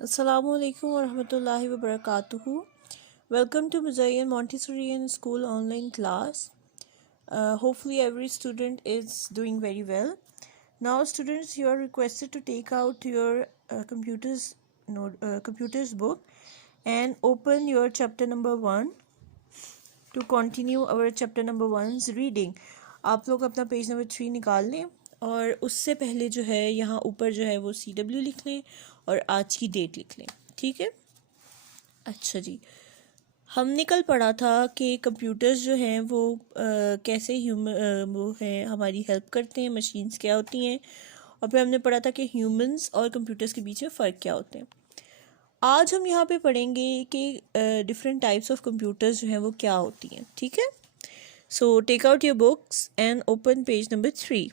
Assalamualaikum warahmatullahi wabarakatuh. Welcome to Muzayyan Montessori School online class. Hopefully every student is doing very well. Now students, you are requested to take out your computers book and open your chapter number 1 to continue our chapter number 1's reading. आप लोग अपना page number 3 निकाल लें और उससे पहले जो है यहाँ ऊपर जो है वो CW लिख लें और आज की डेट लिख लें। ठीक है, अच्छा जी। हमने कल पढ़ा था कि कंप्यूटर्स जो हैं वो कैसे वो हैं हमारी हेल्प करते हैं, मशीन्स क्या होती हैं, और फिर हमने पढ़ा था कि ह्यूमंस और कंप्यूटर्स के बीच में फ़र्क क्या होते हैं। आज हम यहाँ पे पढ़ेंगे कि डिफरेंट टाइप्स ऑफ कंप्यूटर्स जो हैं वो क्या होती हैं। ठीक है, so take out your books and open page number 3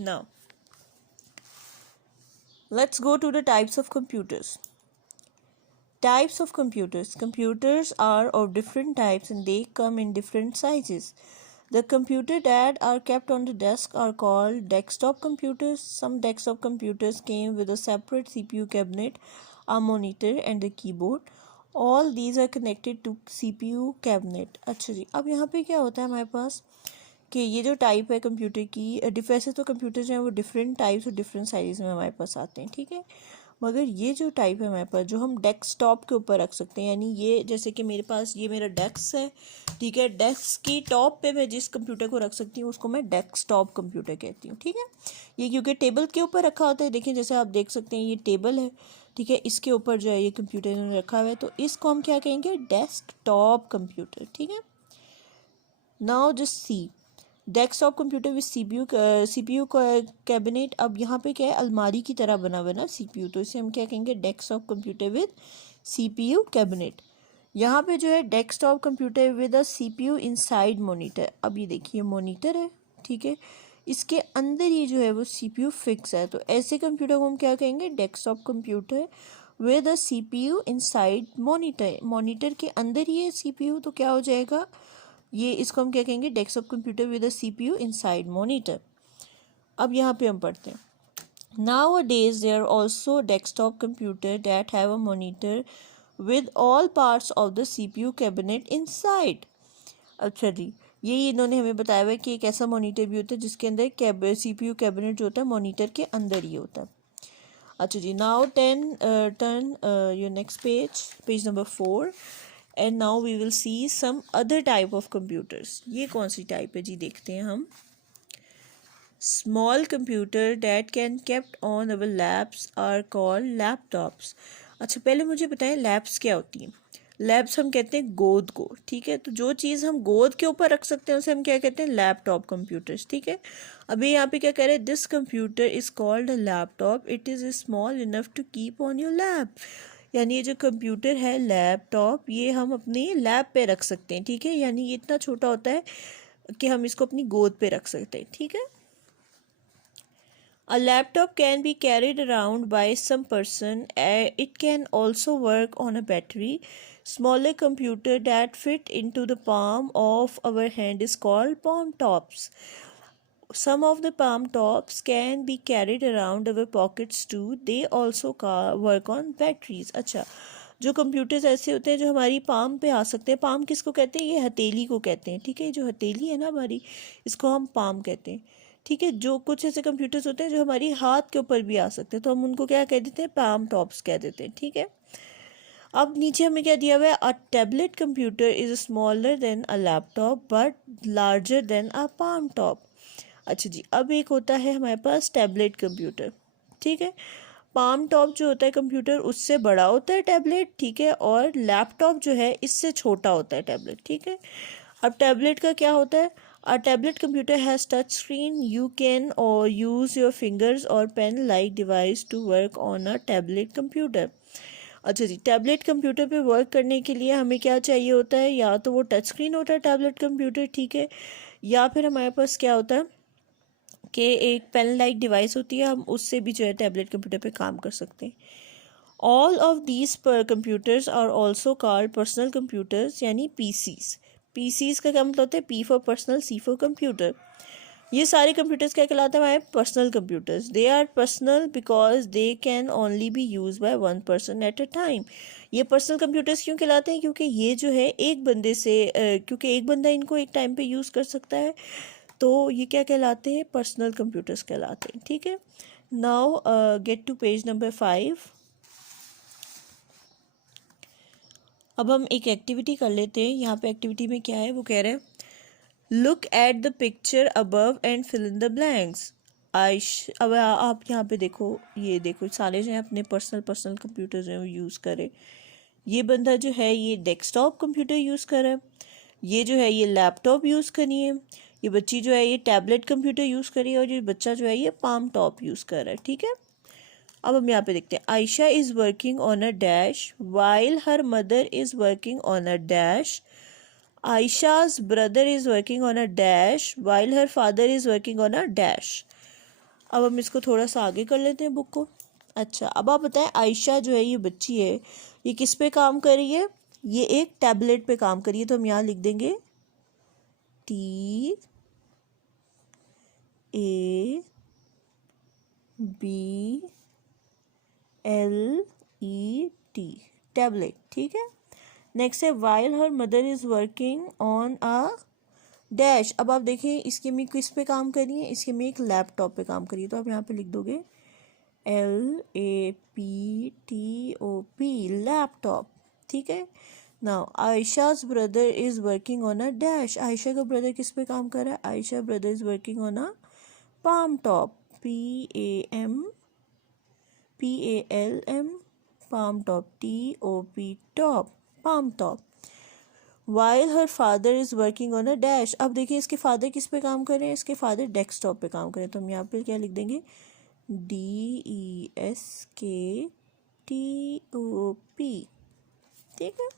now. Let's go to the types of computers. Types of computers. Computers are of different types and they come in different sizes. The computers that are kept on the desk are called desktop computers. Some desktop computers came with a separate CPU cabinet, a monitor and a keyboard. All these are connected to CPU cabinet. अच्छा जी, अब यहाँ पे क्या होता है हमारे पास कि ये जो टाइप है कंप्यूटर की, वैसे तो कंप्यूटर जो है वो डिफरेंट टाइप्स और डिफरेंट साइज़ में हमारे पास आते हैं। ठीक है, मगर ये जो टाइप है हमारे पास जो हम डेस्कटॉप के ऊपर रख सकते हैं, यानी ये जैसे कि मेरे पास ये मेरा डेस्क है, ठीक है, डेस्क की टॉप पे मैं जिस कंप्यूटर को रख सकती हूँ उसको मैं डेस्कटॉप कंप्यूटर कहती हूँ। ठीक है, ये क्योंकि टेबल के ऊपर रखा होता है, देखिए जैसे आप देख सकते हैं ये टेबल है, ठीक है, इसके ऊपर जो है ये कंप्यूटर इन्होंने रखा हुआ है, तो इसको हम क्या कहेंगे, डेस्कटॉप कंप्यूटर। ठीक है, now just see desktop computer with CPU cabinet. अब यहाँ पे क्या है, अलमारी की तरह बना हुआ ना सीपीयू, तो इसे हम क्या कहेंगे, desktop computer with CPU cabinet. यहाँ पे जो है desktop computer with a CPU inside monitor. अब ये देखिए मॉनिटर है, ठीक है, इसके अंदर ही जो है वो सीपीयू फिक्स है, तो ऐसे कंप्यूटर को हम क्या कहेंगे, desktop computer with a CPU inside monitor. Monitor के अंदर ही है सीपीयू, तो क्या हो जाएगा, ये इसको हम क्या कहेंगे, desktop computer with a CPU inside monitor. अब यहाँ पे हम पढ़ते हैं, nowadays there are also desktop computer that have a monitor with all parts of the CPU cabinet inside। अच्छा जी, यही इन्होंने हमें बताया हुआ है कि एक ऐसा मॉनिटर भी होता है जिसके अंदर CPU कैबिनेट जो होता है मॉनिटर के अंदर ही होता है। अच्छा जी, now turn your next page number 4 and now we will see some other type of computers. ये कौन सी टाइप है जी, देखते हैं हम। Small computer that can kept on our laps are called laptops. अच्छा, पहले मुझे बताएं लैब्स क्या होती हैं। लैब्स हम कहते हैं गोद को, ठीक है, तो जो चीज़ हम गोद के ऊपर रख सकते हैं उसे हम क्या कहते हैं, लैपटॉप कंप्यूटर्स। ठीक है, अभी यहाँ पे क्या कह रहे हैं, this computer is called a laptop, it is small enough to keep on your lap. यानी ये जो कंप्यूटर है लैपटॉप, ये हम अपनी लैब पे रख सकते हैं। ठीक है, यानी ये इतना छोटा होता है कि हम इसको अपनी गोद पे रख सकते हैं। ठीक है, a laptop can be carried around by some person. It can also work on a battery. Smaller computer that fit into the palm of our hand is called palm tops. Some of the palm tops can be carried around our pockets too. They also work on batteries. अच्छा, जो computers ऐसे होते हैं जो हमारी palm पे आ सकते हैं। पाम किसको कहते हैं, ये हथेली को कहते हैं। ठीक है, जो हथेली है ना हमारी, इसको हम पाम कहते हैं। ठीक है, जो कुछ ऐसे कंप्यूटर्स होते हैं जो हमारी हाथ के ऊपर भी आ सकते हैं, तो हम उनको क्या कह देते हैं, पाम टॉप्स कह देते हैं। ठीक है, अब नीचे हमें क्या दिया हुआ है, a tablet computer is smaller than a laptop but larger than a palm top. अच्छा जी, अब एक होता है हमारे पास टैबलेट कंप्यूटर। ठीक है, पाम टॉप जो होता है कंप्यूटर उससे बड़ा होता है टैबलेट, ठीक है, और लैपटॉप जो है इससे छोटा होता है टैबलेट। ठीक है, अब टैबलेट का क्या होता है, a tablet computer has touch screen, you can और use your fingers or pen like device to work on a tablet computer. अच्छा जी, टैबलेट कंप्यूटर पे वर्क करने के लिए हमें क्या चाहिए होता है, या तो वो टच स्क्रीन होता है टैबलेट कंप्यूटर, ठीक है, या फिर हमारे पास क्या होता है कि एक पेन लाइक डिवाइस होती है, हम उससे भी जो है टैबलेट कंप्यूटर पे काम कर सकते हैं। All of these computers are also called personal computers, यानी पीसीज। पीसीज का क्या मतलब होता है, P for personal, C for computer. ये सारे कंप्यूटर्स क्या कहलाते हैं हमारे personal computers. They are personal because they can only be use by one person at a time. ये पर्सनल कंप्यूटर्स क्यों कहलाते हैं? क्योंकि ये जो है एक बंदे से क्योंकि एक बंदा इनको एक टाइम पे यूज़ कर सकता है, तो ये क्या कहलाते हैं? पर्सनल कंप्यूटर्स कहलाते हैं। ठीक है, now get to page number 5। अब हम एक एक्टिविटी कर लेते हैं। यहाँ पे एक्टिविटी में क्या है, वो कह रहे हैं look at the picture above and fill in the blanks. अब आप यहाँ पे देखो, ये देखो सारे जो है अपने पर्सनल कंप्यूटर जो है वो यूज़ करें। ये बंदा जो है ये डेस्कटॉप कंप्यूटर यूज़ कर रहा है, ये जो है ये लैपटॉप यूज़ करी है, ये बच्ची जो है ये टैबलेट कंप्यूटर यूज़ करी है, और ये बच्चा जो है ये पाम टॉप यूज़ कर रहा है। ठीक है, अब हम यहाँ पे देखते हैं Ayesha is working on a dash while her mother is working on a dash. Aisha's brother is working on a dash while her father is working on a dash। अब हम इसको थोड़ा सा आगे कर लेते हैं बुक को। अच्छा, अब आप बताएं आयशा जो है ये बच्ची है, ये किस पे काम कर रही है? ये एक टैबलेट पे काम कर रही है, तो हम यहाँ लिख देंगे TABLET। टैबलेट। ठीक है, नेक्स्ट है while her mother is working on a dash. अब आप देखिए इसके में किस पे काम कर रही है? इसके में एक लैपटॉप पे काम करिए, तो आप यहाँ पे लिख दोगे LAPTOP, लैपटॉप। ठीक है, now Ayesha's brother is working on a dash. Ayesha का ब्रदर किस पे काम कर रहा है? Ayesha brother is working on a palmtop, PALM, palmtop, TOP, top, palmtop. While her father is working on a dash. अब देखिए इसके फादर किस पे काम कर रहे हैं? इसके फादर डेस्कटॉप पे काम कर रहे हैं, तो हम यहाँ पे क्या लिख देंगे DESKTOP। ठीक है,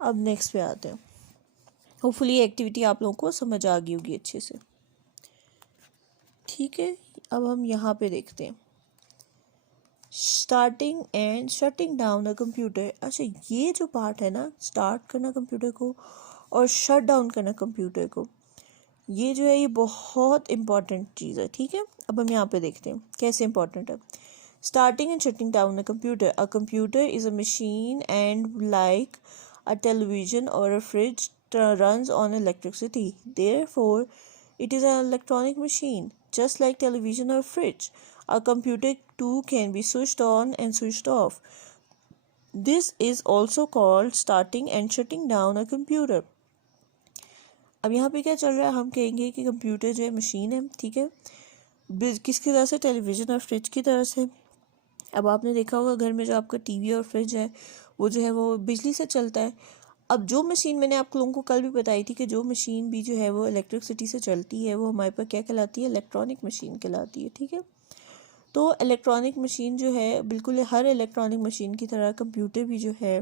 अब नेक्स्ट पे आते हैं। होपफुली ये एक्टिविटी आप लोगों को समझ आ गई होगी अच्छे से। ठीक है, अब हम यहाँ पे देखते हैं starting and shutting down a computer. अच्छा, ये जो पार्ट है ना, स्टार्ट करना कंप्यूटर को और शट डाउन करना कंप्यूटर को, ये जो है ये बहुत इंपॉर्टेंट चीज़ है। ठीक है, अब हम यहाँ पे देखते हैं कैसे इंपॉर्टेंट है। Starting and shutting down a computer is a machine and like a television or a fridge runs on electricity. Therefore, it is an electronic machine, just like television or fridge. A computer too can be switched on and switched off. This is also called starting and shutting down a computer. अब यहाँ पे क्या चल रहा है, हम कहेंगे कि कंप्यूटर जो है मशीन है। ठीक है, किसकी तरह से? टेलीविज़न और फ्रिज की तरह से। अब आपने देखा होगा घर में जो आपका टीवी और फ्रिज है वो जो है वो बिजली से चलता है। अब जो मशीन मैंने आप लोगों को कल भी बताई थी कि जो मशीन भी जो है वो इलेक्ट्रिसिटी से चलती है वो हमारे पास क्या कहलाती है? इलेक्ट्रॉनिक मशीन कहलाती है। ठीक है, तो इलेक्ट्रॉनिक मशीन जो है बिल्कुल हर इलेक्ट्रॉनिक मशीन की तरह कंप्यूटर भी जो है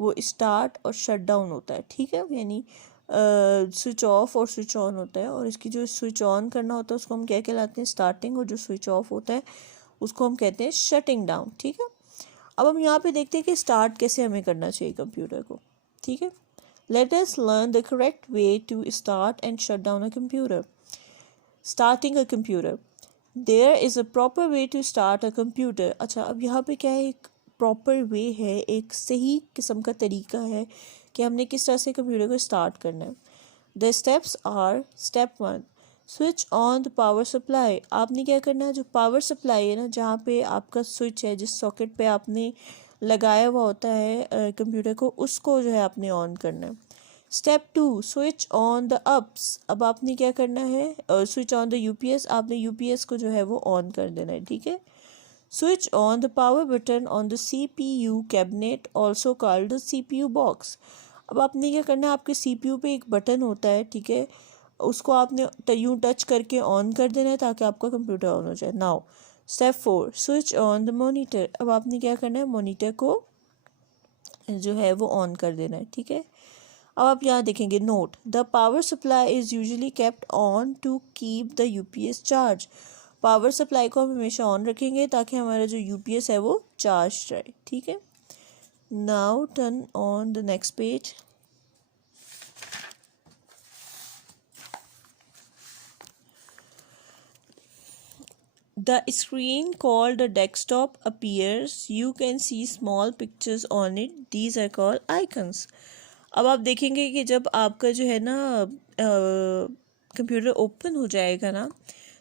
वो स्टार्ट और शट डाउन होता है। ठीक है, यानी स्विच ऑफ और स्विच ऑन होता है, और इसकी जो स्विच ऑन करना होता है उसको हम क्या कहलाते हैं? स्टार्टिंग, और जो स्विच ऑफ होता है उसको हम कहते हैं शटिंग डाउन। ठीक है, अब हम यहाँ पे देखते हैं कि स्टार्ट कैसे हमें करना चाहिए कंप्यूटर को। ठीक है, let us learn the correct way to start and shut down a computer. Starting a computer, there is a proper way to start a computer. अच्छा, अब यहाँ पे क्या है? एक प्रॉपर वे है, एक सही किस्म का तरीका है कि हमने किस तरह से कंप्यूटर को स्टार्ट करना है। The steps are, step 1, switch on the power supply. आपने क्या करना है? जो पावर सप्लाई है ना, जहाँ पे आपका स्विच है, जिस सॉकेट पे आपने लगाया हुआ होता है कंप्यूटर को, उसको जो है आपने ऑन करना है। Step 2, switch on the ups. अब आपने क्या करना है? स्विच ऑन द यूपीएस, आपने यूपीएस को जो है वो ऑन कर देना है। ठीक है, switch on the power button on the CPU cabinet, also called the CPU box. अब आपने क्या करना है? आपके सीपीयू पे एक बटन होता है, ठीक है, उसको आपने यूँ टच करके ऑन कर देना है ताकि आपका कंप्यूटर ऑन हो जाए। Now step 4, switch on the monitor. अब आपने क्या करना है? मॉनिटर को जो है वो ऑन कर देना है। ठीक है, अब आप यहाँ देखेंगे note, the power supply is usually kept on to keep the UPS charge. Power supply को हम हमेशा ऑन रखेंगे ताकि हमारा जो यूपीएस है वो चार्ज रहे। ठीक है, now turn on the next page. The screen called a desktop appears. You can see small pictures on it. These are called icons. अब आप देखेंगे कि जब आपका जो है ना कंप्यूटर ओपन हो जाएगा ना,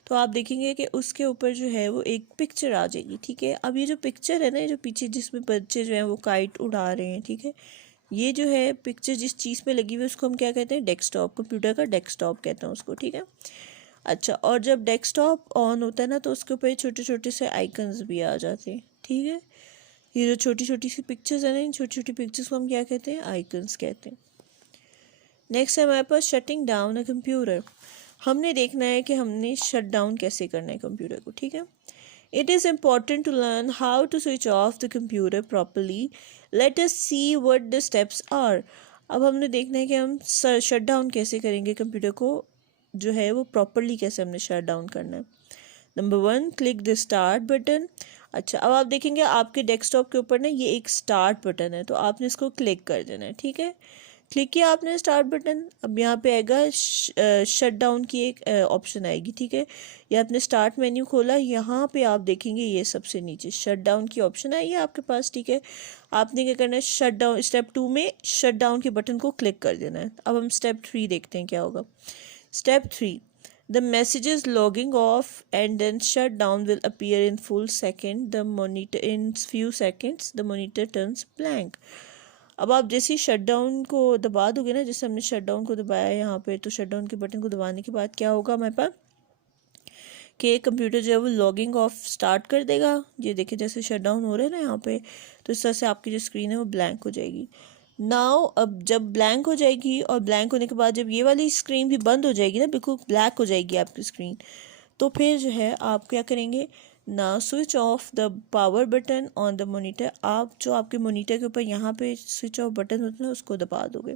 तो आप देखेंगे कि उसके ऊपर जो है वो एक पिक्चर आ जाएगी। ठीक है, अब ये जो पिक्चर है ना, ये जो पीछे जिसमें बच्चे जो हैं वो काइट उड़ा रहे हैं, ठीक है, ये जो है पिक्चर जिस चीज़ पे लगी हुई है उसको हम क्या कहते हैं? डेस्कटॉप। कंप्यूटर का डेस्कटॉप कहते हैं उसको। ठीक है, अच्छा, और जब डेस्कटॉप ऑन होता है ना, तो उसके ऊपर छोटे छोटे से आइकन्स भी आ जाते हैं। ठीक है, ये जो छोटी छोटी सी पिक्चर्स है ना, इन छोटी छोटी पिक्चर्स को हम क्या कहते हैं? आइकन्स कहते हैं। नेक्स्ट है हमारे पास शटिंग डाउन अ कंप्यूटर। हमने देखना है कि हमने शट डाउन कैसे करना है कंप्यूटर को। ठीक है, it is important to learn how to switch off the computer properly. Let us see what the steps are. अब हमने देखना है कि हम शट डाउन कैसे करेंगे कंप्यूटर को, जो है वो प्रॉपरली कैसे हमने शट डाउन करना है। Number 1, click the start button. अच्छा, अब आप देखेंगे आपके डेस्कटॉप के ऊपर ना ये एक स्टार्ट बटन है, तो आपने इसको क्लिक कर देना है। ठीक है, क्लिक किया आपने स्टार्ट बटन। अब यहाँ पे आएगा शट डाउन की एक ऑप्शन आएगी। ठीक है, ये आपने स्टार्ट मेन्यू खोला, यहाँ पे आप देखेंगे ये सबसे नीचे शट डाउन की ऑप्शन आई है आपके पास। ठीक है, आपने क्या करना है? शट डाउन स्टेप 2 में शट डाउन के बटन को क्लिक कर देना है। अब हम स्टेप 3 देखते हैं क्या होगा। Step 3, the messages logging off and then shut down will appear in full second. The monitor in few seconds the monitor turns blank. अब आप जैसे ही शट डाउन को दबा दोगे ना, जैसे हमने शट डाउन को दबाया यहाँ पे, तो शट डाउन के बटन को दबाने के बाद क्या होगा हमारे पास कि कंप्यूटर जो है वो लॉगिंग ऑफ स्टार्ट कर देगा। ये देखिए जैसे शट डाउन हो रहा है ना यहाँ पे, तो इस तरह से आपकी जो स्क्रीन है वो ब्लैंक हो जाएगी। नाउ अब जब ब्लैंक हो जाएगी, और ब्लैंक होने के बाद जब ये वाली स्क्रीन भी बंद हो जाएगी ना, बिल्कुल ब्लैक हो जाएगी आपकी स्क्रीन, तो फिर जो है आप क्या करेंगे ना, switch off the power button on the monitor. आप जो आपके मोनीटर के ऊपर यहाँ पे स्विच ऑफ बटन होता है उसको दबा दोगे।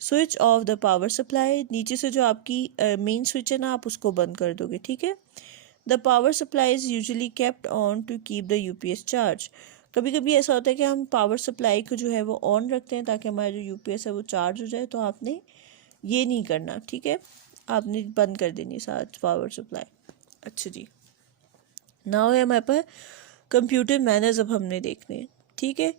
Switch off the power supply, नीचे से जो आपकी मेन स्विच है ना, आप उसको बंद कर दोगे। ठीक है, the power supply is usually kept on to keep the UPS charge. कभी कभी ऐसा होता है कि हम पावर सप्लाई को जो है वो ऑन रखते हैं ताकि हमारा जो यूपीएस है वो चार्ज हो जाए, तो आपने ये नहीं करना। ठीक है, आपने बंद कर देनी साथ पावर सप्लाई। अच्छा जी, नाउ है हमारे पास कंप्यूटर मैनर्स। अब हमने देखने हैं। ठीक है,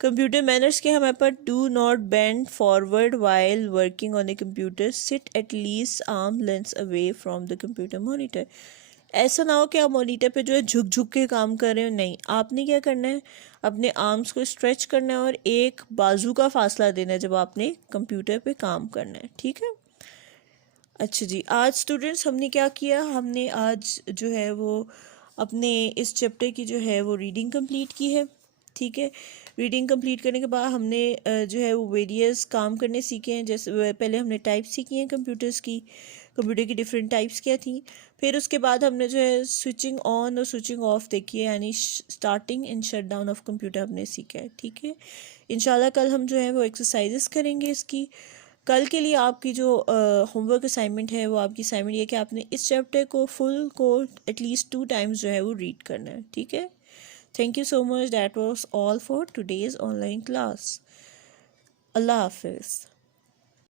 कंप्यूटर मैनर्स के हमारे पास do not bend forward while working on a computer, sit at least arm length away from the computer monitor. ऐसा ना हो कि आप मॉनिटर पे जो है झुक झुक के काम कर रहे हो, नहीं, आपने क्या करना है, अपने आर्म्स को स्ट्रेच करना है और एक बाजू का फासला देना है जब आपने कंप्यूटर पे काम करना है। ठीक है, अच्छा जी, आज स्टूडेंट्स हमने क्या किया, हमने आज जो है वो अपने इस चैप्टर की जो है वो रीडिंग कंप्लीट की है। ठीक है, रीडिंग कंप्लीट करने के बाद हमने जो है वो वेरियस काम करने सीखे हैं। जैसे पहले हमने टाइप सीखी हैं कंप्यूटर्स की, कंप्यूटर की डिफरेंट टाइप्स क्या थी। फिर उसके बाद हमने जो है स्विचिंग ऑन और स्विचिंग ऑफ देखी है, यानी starting and shut down of computer हमने सीखा है। ठीक है, इंशाल्लाह कल हम जो है वो एक्सरसाइजेस करेंगे इसकी। कल के लिए आपकी जो होमवर्क असाइनमेंट है, वो आपकी असाइनमेंट ये कि आपने इस चैप्टर को फुल को एटलीस्ट 2 टाइम्स जो है वो रीड करना है। ठीक है, thank you so much, that was all for today's online class. अल्लाह हाफिज़।